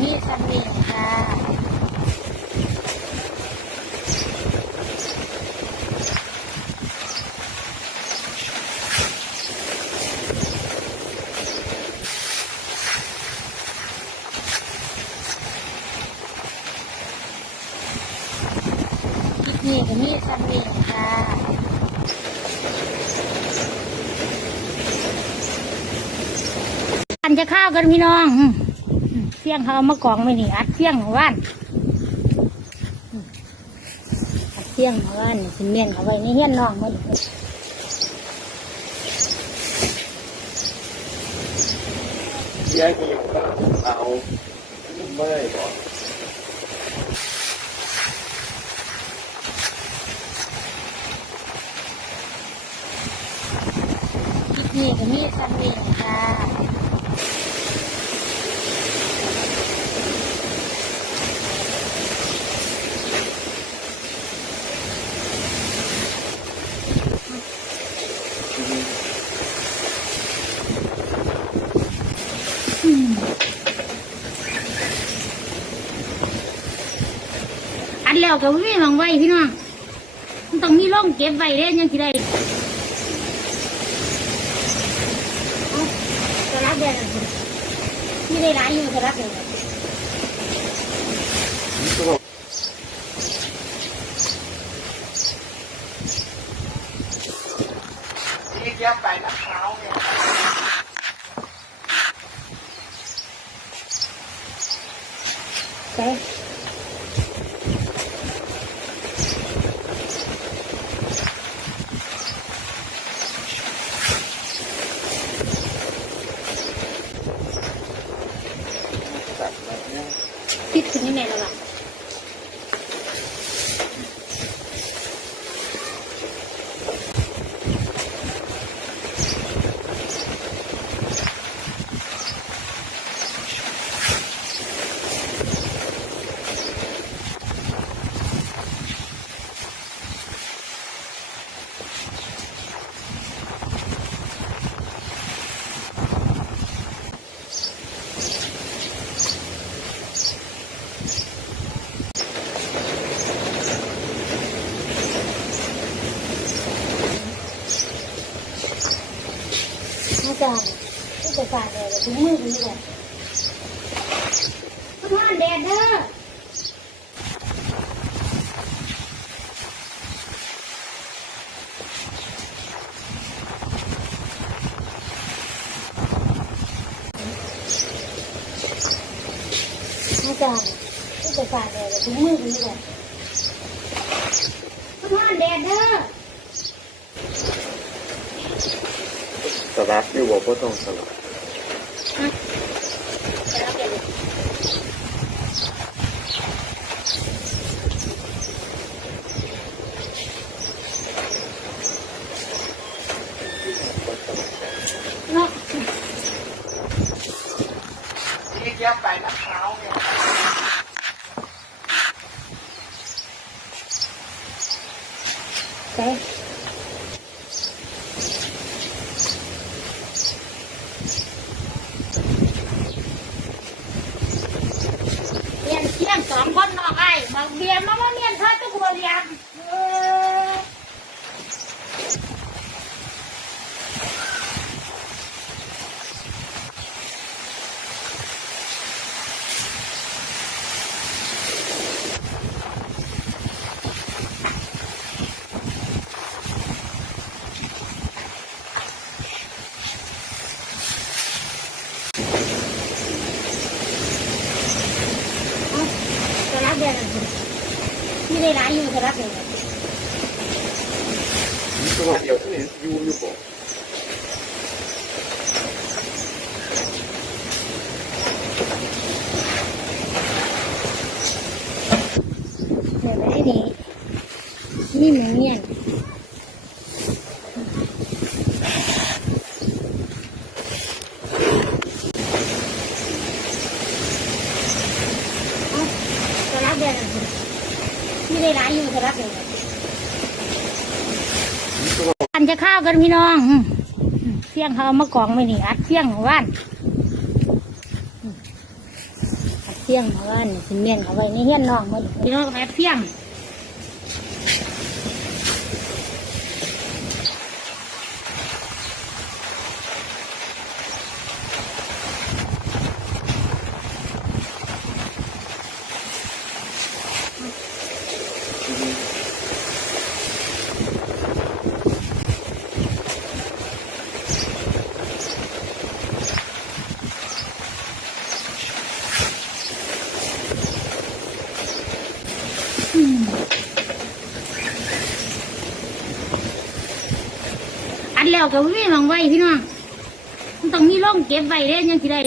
นี่ก็มีซัมเองค่ะนี่ก็มีซัมเองค่ะอันจะข้าวกันพี่น้อง เที่ยงเขาเอามากองไม่นี่อัดเที่ยงของว่านอัดเที่ยงของว่านนี่สิเมียนเอาไว้ในเฮียนน้องมาดูย้ายไปอยู่กับเราไม่ได้บอกนี่ก็มีซัมเองค่ะ แล้วก็วิ่งลงไว้พี่น้องมันต้องมีร่องเก็บไว้เด้ยังที่ได้สลัดแดงที่ได้ร้ายอยู่สลัดแดงที่แยกไปนักเท้าเนี่ยใช่คิดถึงยังไง แล้วล่ะอ จารย์ผู้จัดการเลยถึงมือดีเลยทุกท่านแดดเด้ออาจารย์ผู้จัดการเลยถึงมือดีเลยทุกท่านแดดเด้อ สลับอยู่บอกว่าต้องสลับ เนาะ ที่แยกไปนักเท้าเนี่ย ใช่เรียนเที่ยงสองคนนอกไอ้บอกเบียร์มาว่าเรียนพาตะบัวเรียนเออเอาสลับแดง ที่ได้ร้ายอยู่สลับแดงสลับเดียวที่อยู่อยู่บอกเดี๋ยวไปได้ดีนี่เหมือนเงียนเอาสลับแดงที่ได้ร้าย อันจะข้าวกันพี่น้องเที่ยงเขามากองไม่นี่อัดเที่ยงของบ้านอัดเที่ยงมาว่านสิเมียนเอาไว้ในเฮียนน้องหมดพี่น้องก็แอบเที่ยง อันแล้วก็วิ่งลองไว้พี่น้องมันต้องมีร่องเก็บไว้เด้ยังสิได้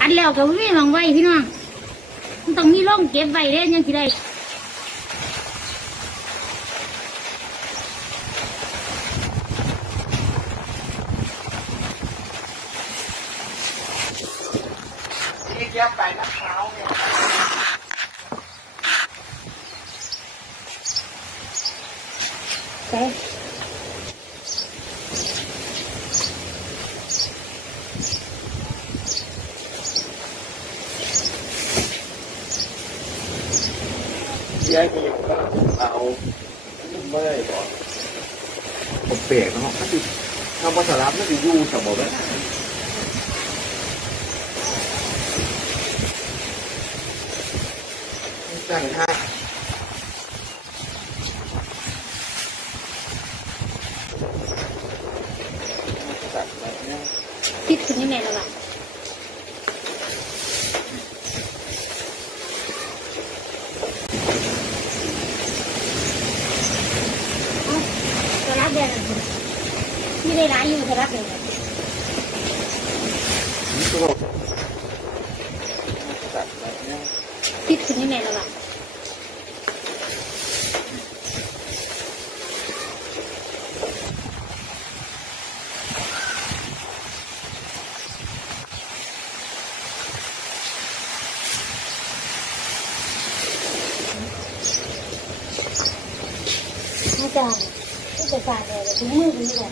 อันแล้วก็วิ่งลองไว้พี่น้องมันต้องมีร่องเก็บไว้เด้ยังสิได้ นี่เกียบ ไปนักเท้ายใช่เอยู่ก็เอาไม่ได้บอกผมเปลี่ยนเนาะมันติทำภาษาลับมันจะอยู่สมบูรณ์ สั่งให้ คิดถึงยังไงแล้วล่ะเอ้าสลับเดือนไม่ได้ร้ายอยู่สลับเดือน ติดขึ้นยังไงแล้วล่ะอาจารย์ผู้จัดการเลยถุงมือดีกว่า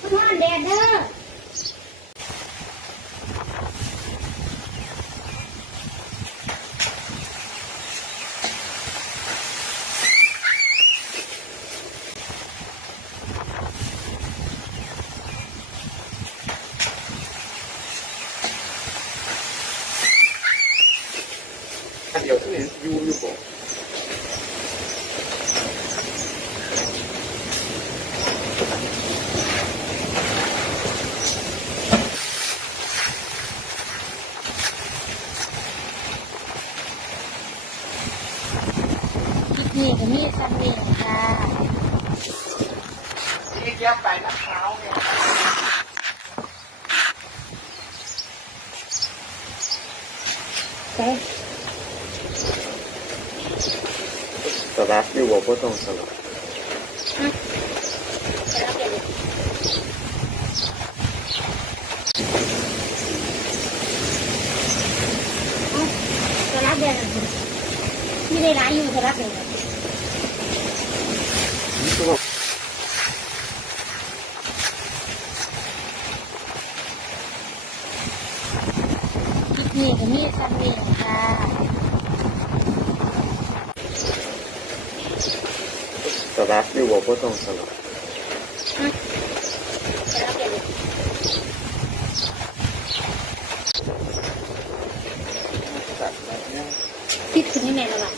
คุณพ่อแดดเด้อ เดี๋ยวที่เห็นอยู่อยู่บอก คลิป นี้ก็มีซ้ำนี่ค่ะนี่เกียไปนักเท้าเนี่ยใช่สลับอยู่บอกว่าต้องสลับฮะสลับเดือนเอ้าสลับเดือนไม่ได้ร้ายอยู่สลับเดือนคลิป นี้ก็มีซ้ำนี่ค่ะสลับอยู่บอกว่าต้องสลับฮะสลับเดือนติดขึ้นยังไงแล้วล่ะ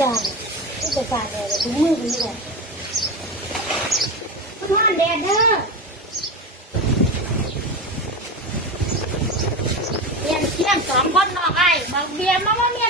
จารย์ผู้จัดการเลยถุงมือดีกว่าคุณพ่อแดดเด้อเรียนเที่ยงสองคนนอกไอ้บอกเบียร์มาว่าเมีย